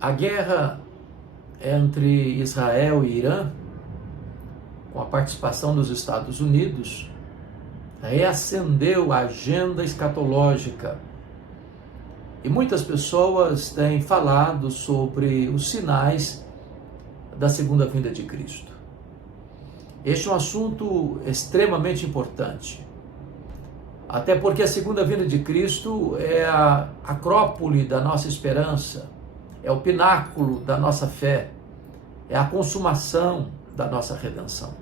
A guerra entre Israel e Irã, com a participação dos Estados Unidos, reacendeu a agenda escatológica. E muitas pessoas têm falado sobre os sinais da segunda vinda de Cristo. Este é um assunto extremamente importante. Até porque a segunda vinda de Cristo é a acrópole da nossa esperança, é o pináculo da nossa fé, é a consumação da nossa redenção.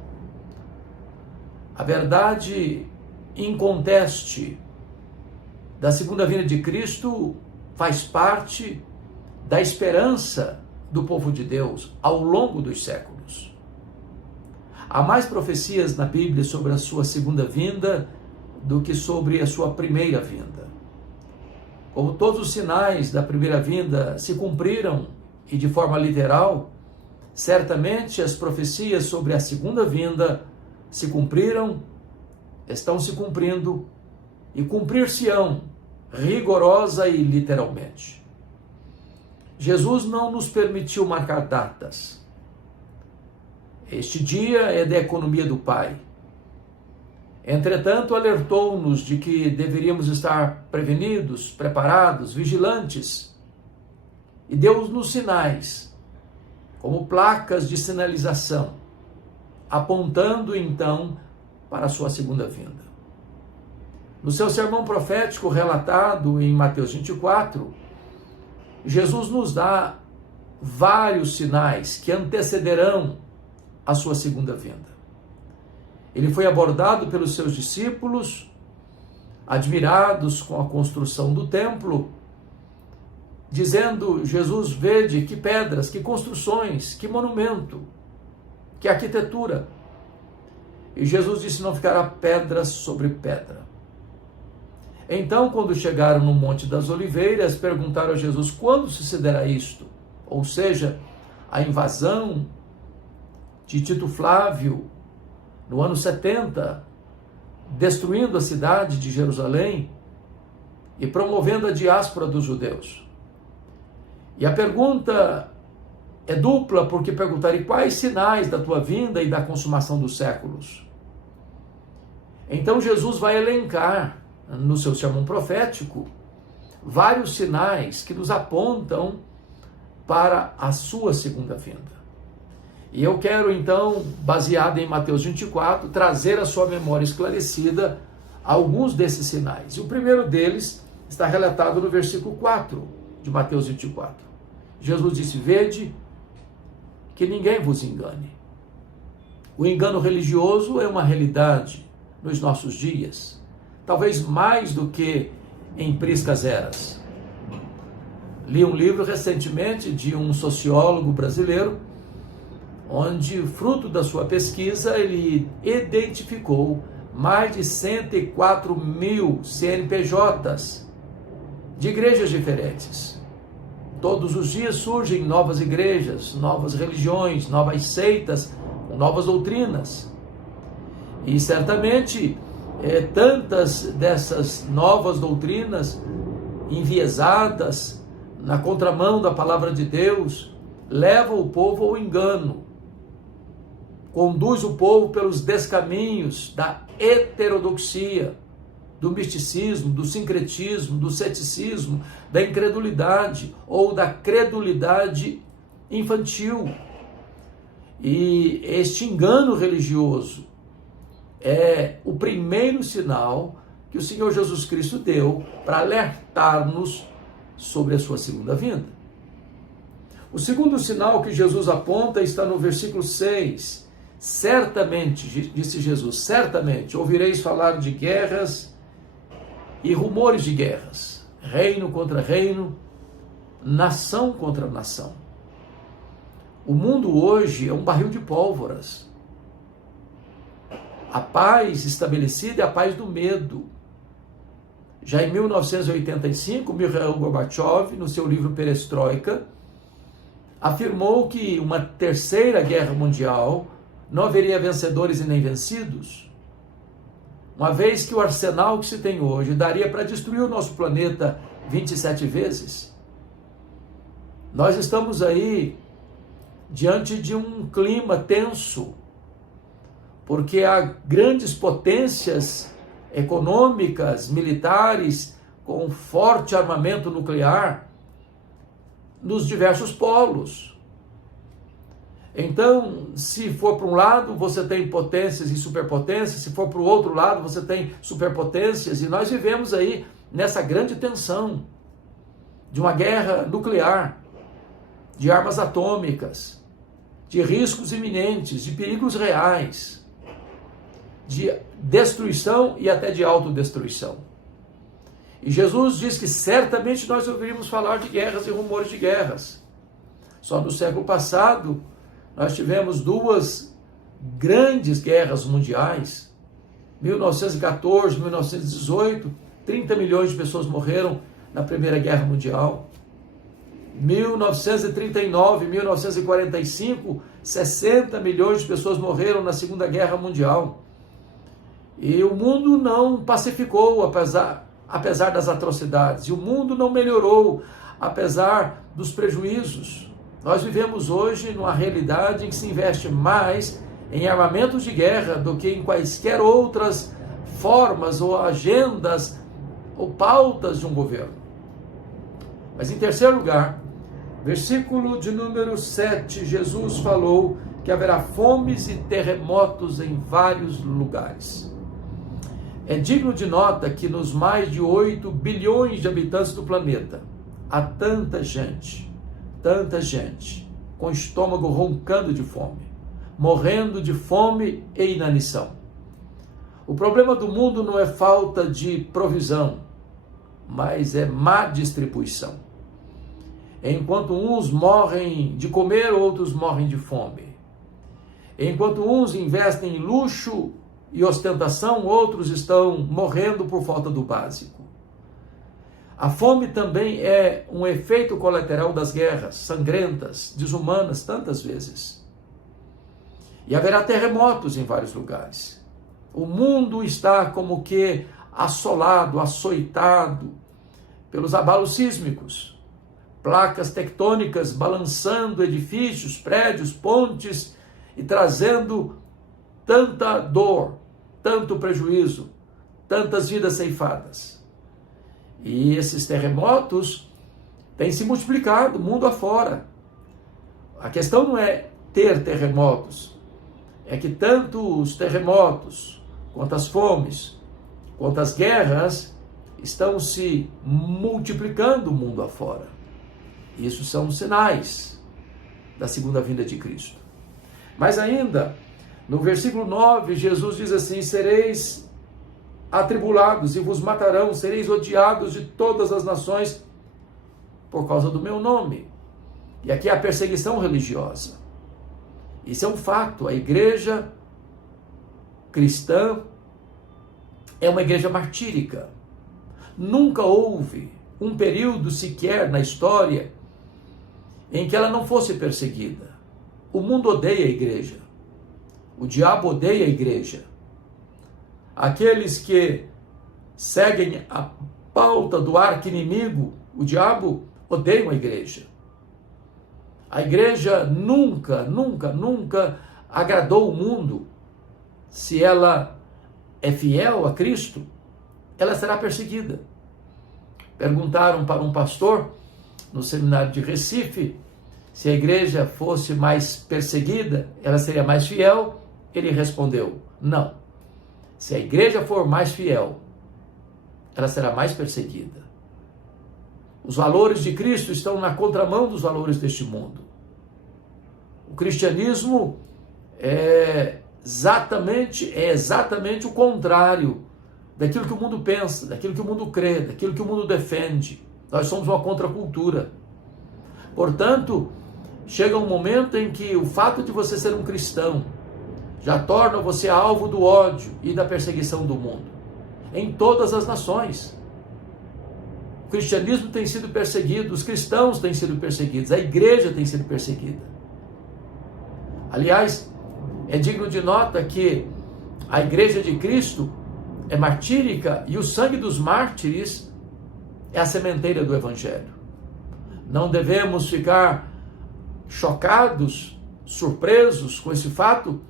A verdade inconteste da segunda vinda de Cristo faz parte da esperança do povo de Deus ao longo dos séculos. Há mais profecias na Bíblia sobre a sua segunda vinda do que sobre a sua primeira vinda. Como todos os sinais da primeira vinda se cumpriram e de forma literal, certamente as profecias sobre a segunda vinda se cumpriram, estão se cumprindo e cumprir-se-ão rigorosa e literalmente. Jesus não nos permitiu marcar datas. Este dia é da economia do Pai. Entretanto, alertou-nos de que deveríamos estar prevenidos, preparados, vigilantes, e deu-nos sinais, como placas de sinalização, apontando então para a sua segunda vinda. No seu sermão profético relatado em Mateus 24, Jesus nos dá vários sinais que antecederão a sua segunda vinda. Ele foi abordado pelos seus discípulos, admirados com a construção do templo, dizendo: Jesus, vede que pedras, que construções, que monumento, que arquitetura. E Jesus disse: não ficará pedra sobre pedra. Então, quando chegaram no Monte das Oliveiras, perguntaram a Jesus: quando sucederá isto? Ou seja, a invasão de Tito Flávio no ano 70, destruindo a cidade de Jerusalém e promovendo a diáspora dos judeus. E a pergunta é dupla, porque perguntaram: e quais sinais da tua vinda e da consumação dos séculos? Então Jesus vai elencar no seu sermão profético vários sinais que nos apontam para a sua segunda vinda. E eu quero então, baseado em Mateus 24, trazer à sua memória esclarecida alguns desses sinais. E o primeiro deles está relatado no versículo 4 de Mateus 24. Jesus disse: vede que ninguém vos engane. O engano religioso é uma realidade nos nossos dias, talvez mais do que em priscas eras. Li um livro recentemente de um sociólogo brasileiro, onde, fruto da sua pesquisa, ele identificou mais de 104 mil CNPJs de igrejas diferentes. Todos os dias surgem novas igrejas, novas religiões, novas seitas, novas doutrinas. E certamente tantas dessas novas doutrinas enviesadas na contramão da palavra de Deus levam o povo ao engano, conduz o povo pelos descaminhos da heterodoxia, do misticismo, do sincretismo, do ceticismo, da incredulidade ou da credulidade infantil. E este engano religioso é o primeiro sinal que o Senhor Jesus Cristo deu para alertar-nos sobre a sua segunda vinda. O segundo sinal que Jesus aponta está no versículo 6. Certamente, disse Jesus, certamente ouvireis falar de guerras e rumores de guerras, reino contra reino, nação contra nação. O mundo hoje é um barril de pólvoras. A paz estabelecida é a paz do medo. Já em 1985, Mikhail Gorbachev, no seu livro Perestroika, afirmou que uma terceira guerra mundial não haveria vencedores e nem vencidos, uma vez que o arsenal que se tem hoje daria para destruir o nosso planeta 27 vezes. Nós estamos aí diante de um clima tenso, porque há grandes potências econômicas, militares, com forte armamento nuclear nos diversos polos. Então, se for para um lado, você tem potências e superpotências, se for para o outro lado, você tem superpotências, e nós vivemos aí nessa grande tensão de uma guerra nuclear, de armas atômicas, de riscos iminentes, de perigos reais, de destruição e até de autodestruição. E Jesus diz que certamente nós ouviríamos falar de guerras e rumores de guerras. Só no século passado, nós tivemos 2 grandes guerras mundiais, 1914, 1918, 30 milhões de pessoas morreram na Primeira Guerra Mundial. 1939, 1945, 60 milhões de pessoas morreram na Segunda Guerra Mundial. E o mundo não pacificou, apesar das atrocidades. E o mundo não melhorou, apesar dos prejuízos. Nós vivemos hoje numa realidade em que se investe mais em armamentos de guerra do que em quaisquer outras formas ou agendas ou pautas de um governo. Mas em terceiro lugar, versículo de número 7, Jesus falou que haverá fomes e terremotos em vários lugares. É digno de nota que nos mais de 8 bilhões de habitantes do planeta, há tanta gente com o estômago roncando de fome, morrendo de fome e inanição. O problema do mundo não é falta de provisão, mas é má distribuição. Enquanto uns morrem de comer, outros morrem de fome. Enquanto uns investem em luxo e ostentação, outros estão morrendo por falta do básico. A fome também é um efeito colateral das guerras sangrentas, desumanas tantas vezes. E haverá terremotos em vários lugares. O mundo está como que assolado, açoitado pelos abalos sísmicos. Placas tectônicas balançando edifícios, prédios, pontes e trazendo tanta dor, tanto prejuízo, tantas vidas ceifadas. E esses terremotos têm se multiplicado mundo afora. A questão não é ter terremotos, é que tanto os terremotos, quanto as fomes, quanto as guerras, estão se multiplicando mundo afora. Isso são sinais da segunda vinda de Cristo. Mas ainda, no versículo 9, Jesus diz assim: sereis atribulados e vos matarão, sereis odiados de todas as nações por causa do meu nome. E aqui é a perseguição religiosa. Isso é um fato. A igreja cristã é uma igreja martírica. Nunca houve um período sequer na história em que ela não fosse perseguida. O mundo odeia a igreja. O diabo odeia a igreja. Aqueles que seguem a pauta do arqui-inimigo, o diabo, odeiam a igreja. A igreja nunca agradou o mundo. Se ela é fiel a Cristo, ela será perseguida. Perguntaram para um pastor no seminário de Recife se a igreja fosse mais perseguida, ela seria mais fiel. Ele respondeu: não. Se a igreja for mais fiel, ela será mais perseguida. Os valores de Cristo estão na contramão dos valores deste mundo. O cristianismo é exatamente o contrário daquilo que o mundo pensa, daquilo que o mundo crê, daquilo que o mundo defende. Nós somos uma contracultura. Portanto, chega um momento em que o fato de você ser um cristão já torna você alvo do ódio e da perseguição do mundo, em todas as nações. O cristianismo tem sido perseguido, os cristãos têm sido perseguidos, a igreja tem sido perseguida. Aliás, é digno de nota que a igreja de Cristo é martírica e o sangue dos mártires é a sementeira do evangelho. Não devemos ficar chocados, surpresos com esse fato,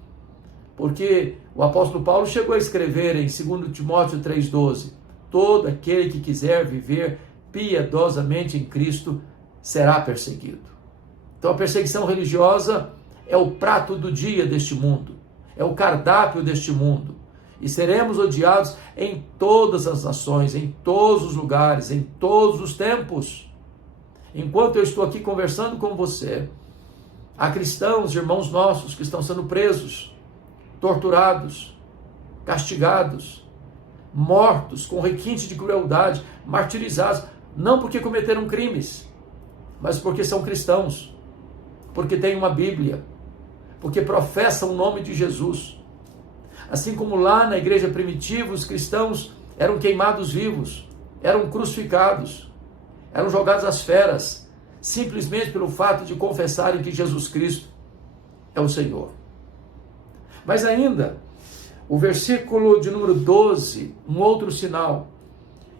porque o apóstolo Paulo chegou a escrever em 2 Timóteo 3,12: todo aquele que quiser viver piedosamente em Cristo será perseguido. Então a perseguição religiosa é o prato do dia deste mundo, é o cardápio deste mundo, e seremos odiados em todas as nações, em todos os lugares, em todos os tempos. Enquanto eu estou aqui conversando com você, há cristãos, irmãos nossos, que estão sendo presos, torturados, castigados, mortos com requinte de crueldade, martirizados, não porque cometeram crimes, mas porque são cristãos, porque têm uma Bíblia, porque professam o nome de Jesus. Assim como lá na igreja primitiva, os cristãos eram queimados vivos, eram crucificados, eram jogados às feras, simplesmente pelo fato de confessarem que Jesus Cristo é o Senhor. Mas ainda, o versículo de número 12, um outro sinal: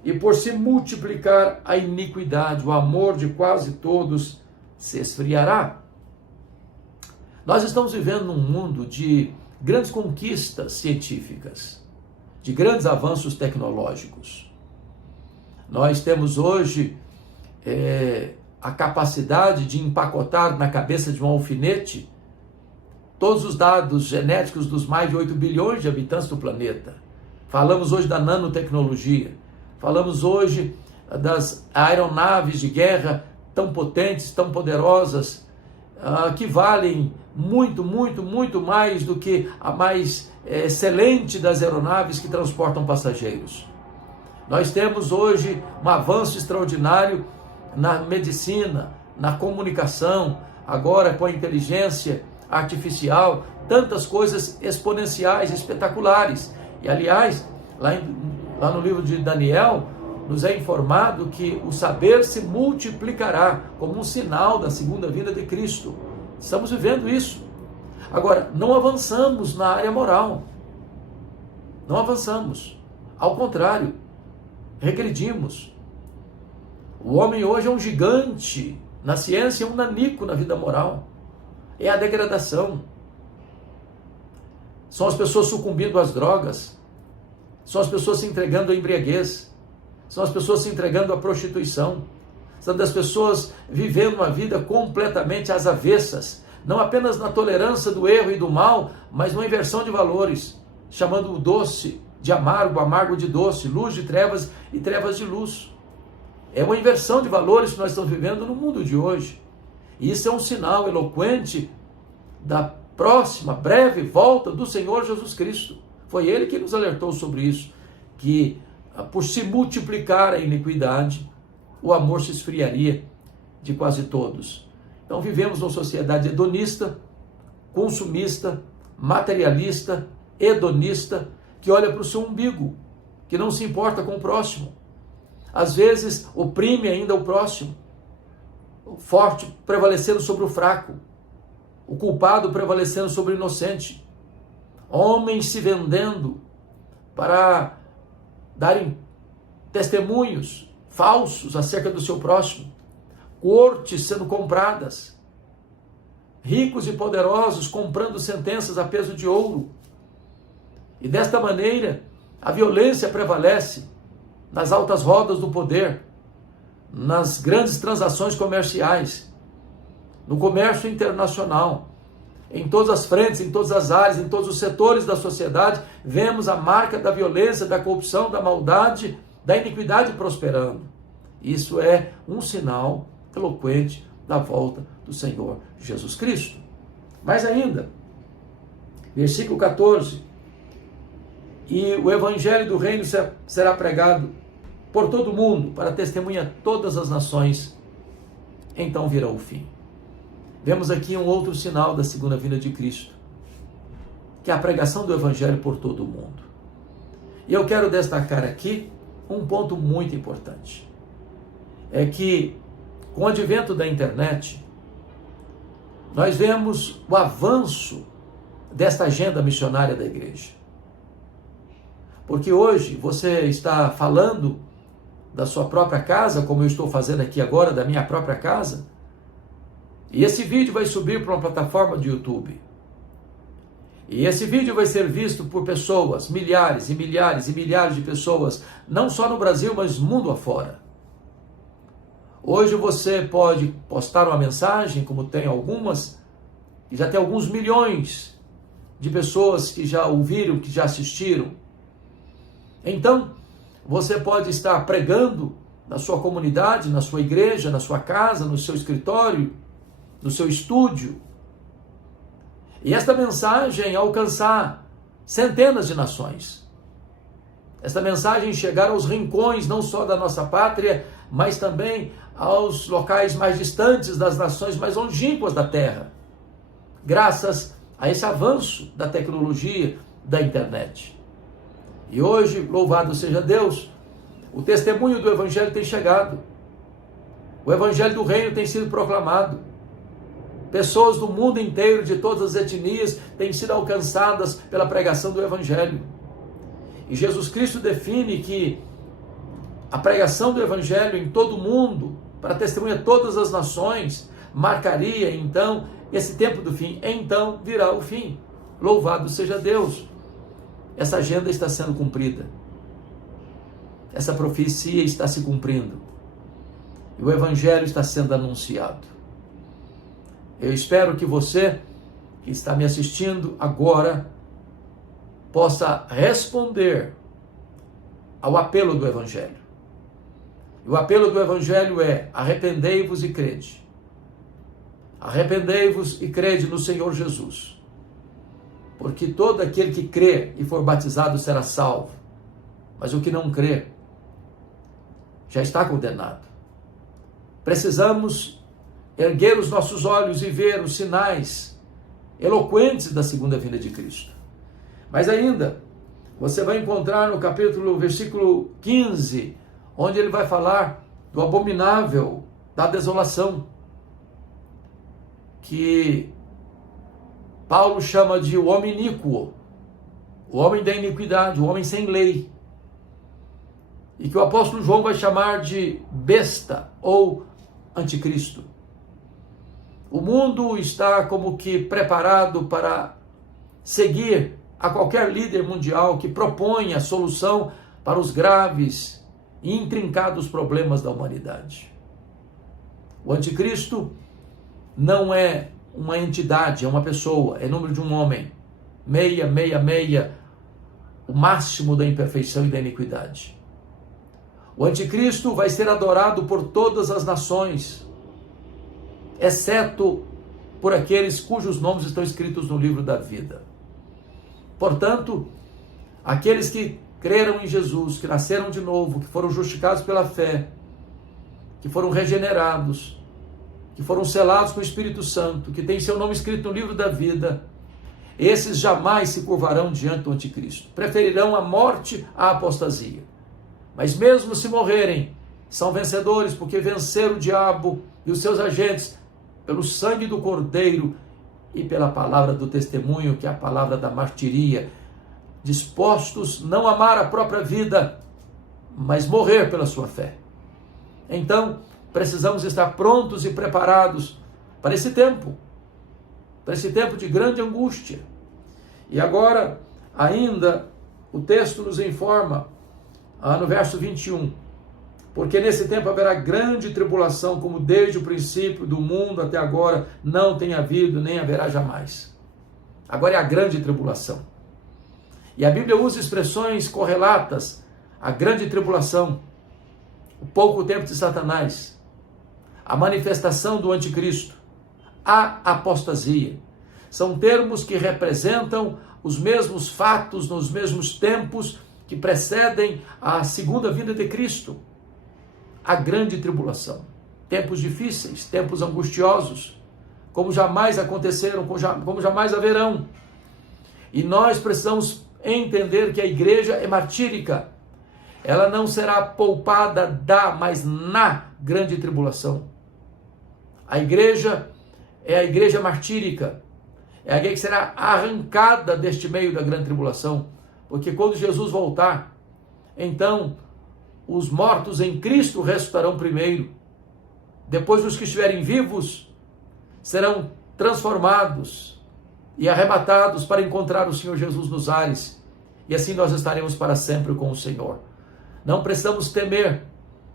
e por se multiplicar a iniquidade, o amor de quase todos se esfriará. Nós estamos vivendo num mundo de grandes conquistas científicas, de grandes avanços tecnológicos. Nós temos hoje a capacidade de empacotar na cabeça de um alfinete todos os dados genéticos dos mais de 8 bilhões de habitantes do planeta. Falamos hoje da nanotecnologia, falamos hoje das aeronaves de guerra tão potentes, tão poderosas, que valem muito, muito, muito mais do que a mais excelente das aeronaves que transportam passageiros. Nós temos hoje um avanço extraordinário na medicina, na comunicação, agora com a inteligência artificial, tantas coisas exponenciais, espetaculares. E aliás, lá no livro de Daniel, nos é informado que o saber se multiplicará como um sinal da segunda vinda de Cristo. Estamos vivendo isso. Agora, não avançamos na área moral. Não avançamos. Ao contrário, regredimos. O homem hoje é um gigante na ciência, um nanico na vida moral. É a degradação. São as pessoas sucumbindo às drogas. São as pessoas se entregando à embriaguez. São as pessoas se entregando à prostituição. São as pessoas vivendo uma vida completamente às avessas. Não apenas na tolerância do erro e do mal, mas numa inversão de valores. Chamando o doce de amargo, amargo de doce, luz de trevas e trevas de luz. É uma inversão de valores que nós estamos vivendo no mundo de hoje. E isso é um sinal eloquente da próxima, breve volta do Senhor Jesus Cristo. Foi Ele que nos alertou sobre isso, que por se multiplicar a iniquidade, o amor se esfriaria de quase todos. Então vivemos numa sociedade hedonista, consumista, materialista, hedonista, que olha para o seu umbigo, que não se importa com o próximo. Às vezes oprime ainda o próximo, o forte prevalecendo sobre o fraco, o culpado prevalecendo sobre o inocente, homens se vendendo para darem testemunhos falsos acerca do seu próximo, cortes sendo compradas, ricos e poderosos comprando sentenças a peso de ouro. E desta maneira, a violência prevalece nas altas rodas do poder, nas grandes transações comerciais, no comércio internacional, em todas as frentes, em todas as áreas, em todos os setores da sociedade, vemos a marca da violência, da corrupção, da maldade, da iniquidade prosperando. Isso é um sinal eloquente da volta do Senhor Jesus Cristo. Mais ainda, versículo 14: e o evangelho do reino será pregado por todo o mundo, para testemunha a todas as nações, então virá o fim. Vemos aqui um outro sinal da segunda vinda de Cristo, que é a pregação do evangelho por todo o mundo. E eu quero destacar aqui um ponto muito importante. É que, com o advento da internet, nós vemos o avanço desta agenda missionária da igreja. Porque hoje você está falando da sua própria casa, como eu estou fazendo aqui agora, da minha própria casa. E esse vídeo vai subir para uma plataforma de YouTube. E esse vídeo vai ser visto por pessoas, milhares e milhares e milhares de pessoas, não só no Brasil, mas mundo afora. Hoje você pode postar uma mensagem, como tem algumas, e já tem alguns milhões de pessoas que já ouviram, que já assistiram. Então, você pode estar pregando na sua comunidade, na sua igreja, na sua casa, no seu escritório, no seu estúdio. E esta mensagem alcançar centenas de nações. Esta mensagem chegar aos rincões, não só da nossa pátria, mas também aos locais mais distantes das nações mais longínquas da terra. Graças a esse avanço da tecnologia, da internet. E hoje, louvado seja Deus, o testemunho do Evangelho tem chegado. O Evangelho do Reino tem sido proclamado. Pessoas do mundo inteiro, de todas as etnias, têm sido alcançadas pela pregação do Evangelho. E Jesus Cristo define que a pregação do Evangelho em todo o mundo, para testemunhar todas as nações, marcaria então esse tempo do fim. Então virá o fim. Louvado seja Deus. Essa agenda está sendo cumprida. Essa profecia está se cumprindo. E o Evangelho está sendo anunciado. Eu espero que você, que está me assistindo agora, possa responder ao apelo do Evangelho. E o apelo do Evangelho é: arrependei-vos e crede. Arrependei-vos e crede no Senhor Jesus. Porque todo aquele que crê e for batizado será salvo. Mas o que não crê já está condenado. Precisamos erguer os nossos olhos e ver os sinais eloquentes da segunda vinda de Cristo. Mas ainda, você vai encontrar no versículo 15, onde ele vai falar do abominável, da desolação, que Paulo chama de o homem iníquo, o homem da iniquidade, o homem sem lei, e que o apóstolo João vai chamar de besta ou anticristo. O mundo está como que preparado para seguir a qualquer líder mundial que proponha a solução para os graves e intrincados problemas da humanidade. O anticristo não é uma entidade, é uma pessoa, é número de um homem. 666, o máximo da imperfeição e da iniquidade. O anticristo vai ser adorado por todas as nações, exceto por aqueles cujos nomes estão escritos no livro da vida. Portanto, aqueles que creram em Jesus, que nasceram de novo, que foram justificados pela fé, que foram regenerados, que foram selados com o Espírito Santo, que têm seu nome escrito no livro da vida, esses jamais se curvarão diante do anticristo. Preferirão a morte à apostasia. Mas mesmo se morrerem, são vencedores, porque venceram o diabo e os seus agentes pelo sangue do Cordeiro e pela palavra do testemunho, que é a palavra da martiria, dispostos não a amar a própria vida, mas morrer pela sua fé. Então, precisamos estar prontos e preparados para esse tempo de grande angústia. E agora, ainda, o texto nos informa, no verso 21, porque nesse tempo haverá grande tribulação, como desde o princípio do mundo até agora não tem havido, nem haverá jamais. Agora é a grande tribulação. E a Bíblia usa expressões correlatas à grande tribulação, o pouco tempo de Satanás, a manifestação do anticristo, a apostasia. São termos que representam os mesmos fatos nos mesmos tempos que precedem a segunda vinda de Cristo. A grande tribulação. Tempos difíceis, tempos angustiosos, como jamais aconteceram, como jamais haverão. E nós precisamos entender que a igreja é martírica. Ela não será poupada mas na grande tribulação. A igreja é a igreja martírica. É a igreja que será arrancada deste meio da grande tribulação. Porque quando Jesus voltar, então os mortos em Cristo ressuscitarão primeiro. Depois os que estiverem vivos serão transformados e arrebatados para encontrar o Senhor Jesus nos ares. E assim nós estaremos para sempre com o Senhor. Não precisamos temer,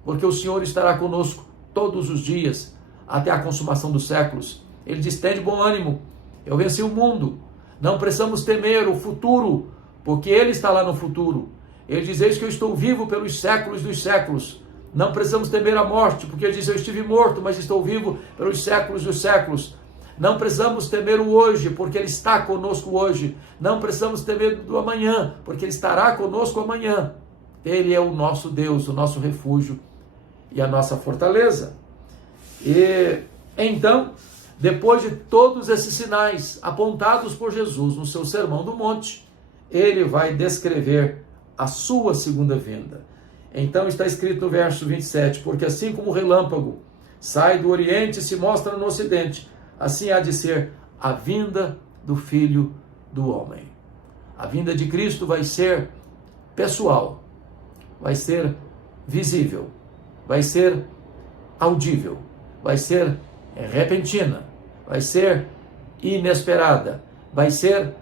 porque o Senhor estará conosco todos os dias, até a consumação dos séculos. Ele diz: tende bom ânimo, eu venci o mundo. Não precisamos temer o futuro, porque Ele está lá no futuro. Ele diz: eis que eu estou vivo pelos séculos dos séculos. Não precisamos temer a morte, porque Ele diz: eu estive morto, mas estou vivo pelos séculos dos séculos. Não precisamos temer o hoje, porque Ele está conosco hoje. Não precisamos temer do amanhã, porque Ele estará conosco amanhã. Ele é o nosso Deus, o nosso refúgio e a nossa fortaleza. E então, depois de todos esses sinais apontados por Jesus no seu Sermão do Monte, Ele vai descrever a sua segunda vinda. Então está escrito no verso 27, porque assim como o relâmpago sai do Oriente e se mostra no Ocidente, assim há de ser a vinda do Filho do Homem. A vinda de Cristo vai ser pessoal, vai ser visível, vai ser audível, vai ser repentina, vai ser inesperada, vai ser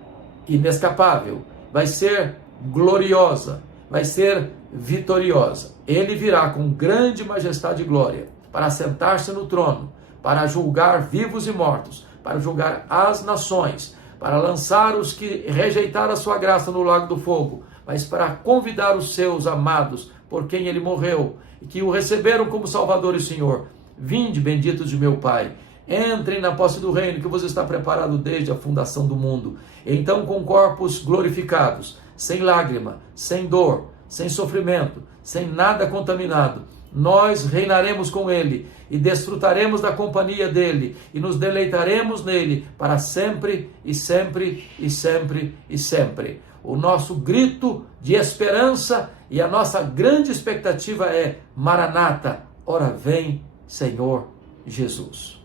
inescapável, vai ser gloriosa, vai ser vitoriosa. Ele virá com grande majestade e glória para sentar-se no trono, para julgar vivos e mortos, para julgar as nações, para lançar os que rejeitaram a sua graça no lago do fogo, mas para convidar os seus amados, por quem ele morreu, e que o receberam como Salvador e Senhor. Vinde, benditos de meu Pai, entrem na posse do reino que vos está preparado desde a fundação do mundo. Então, com corpos glorificados, sem lágrima, sem dor, sem sofrimento, sem nada contaminado, nós reinaremos com Ele e desfrutaremos da companhia dEle e nos deleitaremos nele para sempre e sempre e sempre e sempre. O nosso grito de esperança e a nossa grande expectativa é: Maranata, ora vem, Senhor Jesus.